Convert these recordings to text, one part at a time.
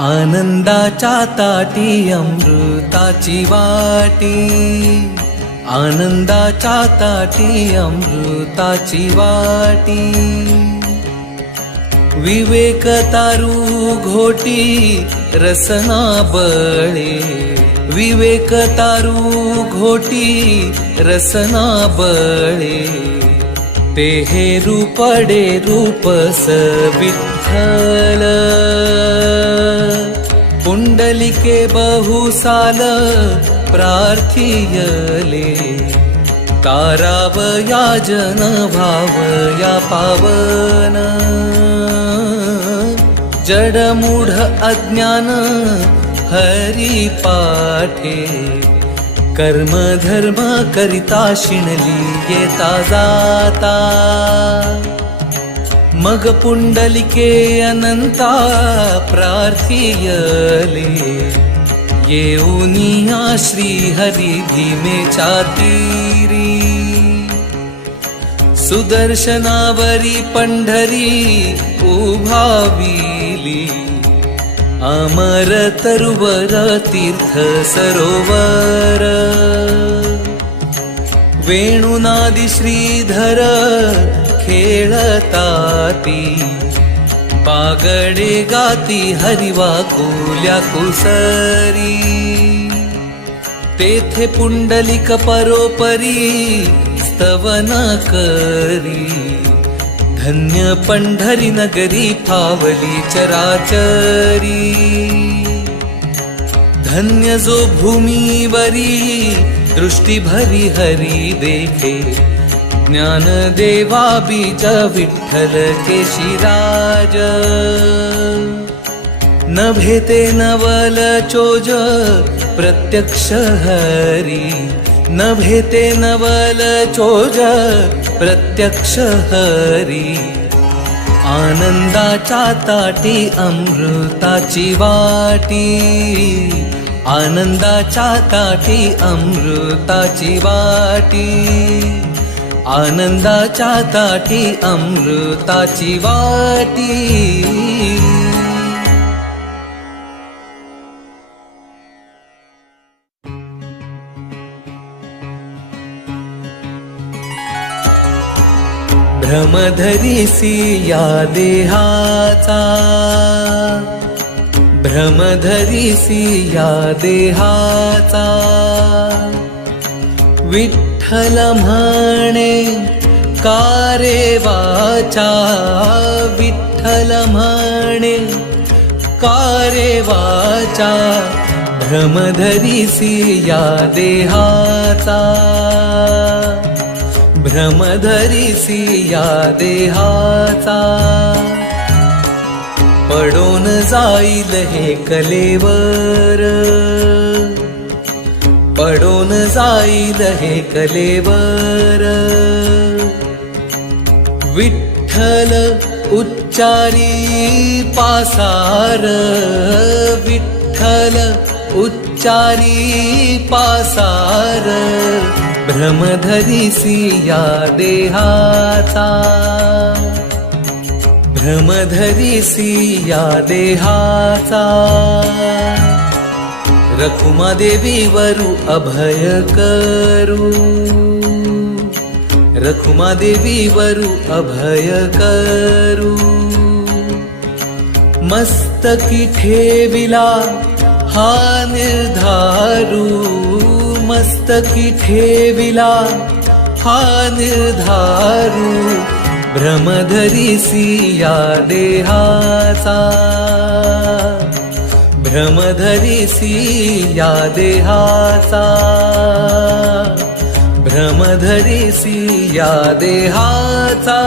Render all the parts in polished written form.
आनंदाच्या ताटी अमृताची वाटी, आनंदाच्या ताटी अमृताची वाटी, विवेक तारू घोटी रसना बळे, विवेक तारू घोटी रसना बळे, ते हे रूपडे रूपस विठ्ठल, पुंडलिके बहुसाल प्रार्थियले, तारावया जन भावया पावन, जडमूढ अज्ञान हरी पाठे, कर्म धर्म करिता शिणली येता जाता, मग पुंडलिके अनंता प्रार्थियले, येऊनिया श्री हरी भीमेच्या तीरी, सुदर्शनावरी पंढरी उभाविली, अमर तरुवर तीर्थ सरोवर, वेणुनादी श्रीधर खेळताती, पागडे गाती हरिवाकुल्या कुसरी, तेथे पुंडलिक परोपरी स्तवन करी, धन्य पंढरी नगरी फावली चराचरी, धन्य जो भूमीवरी दृष्टी भरी हरी देखे, ज्ञानदेवा बीज विठ्ठल केशिराज, न भेटे नवल चोज प्रत्यक्ष हरी, न भेटे नवल चोज प्रत्यक्ष हरी, आनंदाच्या ताटी अमृताची वाटी, आनंदाच्या ताटी अमृताची वाटी, आनंदाच्या ताटी अमृताची वाटी. भ्रमधरिसी या देहाचा, भ्रमधरिसी या देहाचा, विठ्ठल म्हणे कारे वाचा, विठ्ठल म्हणे कारे वाचा, भ्रमधरिसी या देहाचा, भ्रमधरिसी या देहाचा, पडून जाईल हे कलेवर, पडून जाईल हे कलेवर, विठ्ठल उच्चारी पासार, विठ्ठल उच्चारी पासार, भ्रमधरिसी या देहाचा, भ्रमधरिसी या देहाचा, रखुमादेवी वरु अभय करू, रखुमादेवी वरु अभय करू, मस्तकी ठेविला हा निर्धारू, मस्तकी ठेविला हा निर्धारू, भ्रमधरिसी या देहाचा, भ्रमधरिसी या देहाचा, भ्रमधरिसी या देहाचा.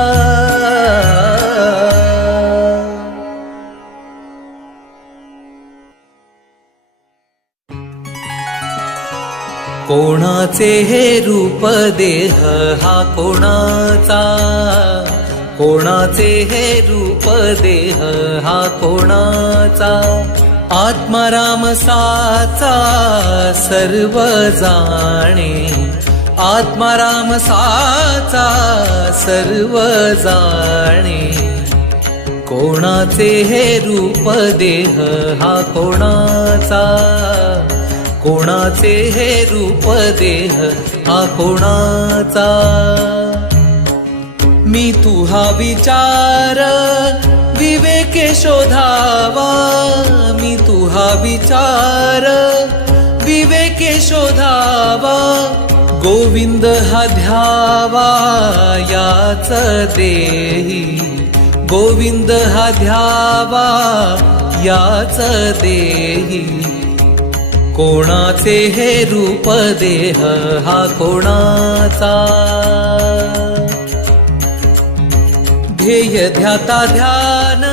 कोणाचे हे रूप देह हा कोणाचा, कोणाचे हे रूप देह हा कोणाचा, आत्माराम साचा सर्व जाणे, आत्माराम साचा सर्व जाणे, कोणाचे हे रूप देह हा कोणाचा, कोणाचे हे रूप देह हा कोणाचा. मी तू हा विचार विवेके शोधावा, मी तू हा विचार विवेके शोधावा. गोविंद हा ध्यावा याच देही, गोविंद हा ध्यावा याच देही. कोणाचे हे रूप देह हा कोणाचा. ध्येय ध्याता ध्यान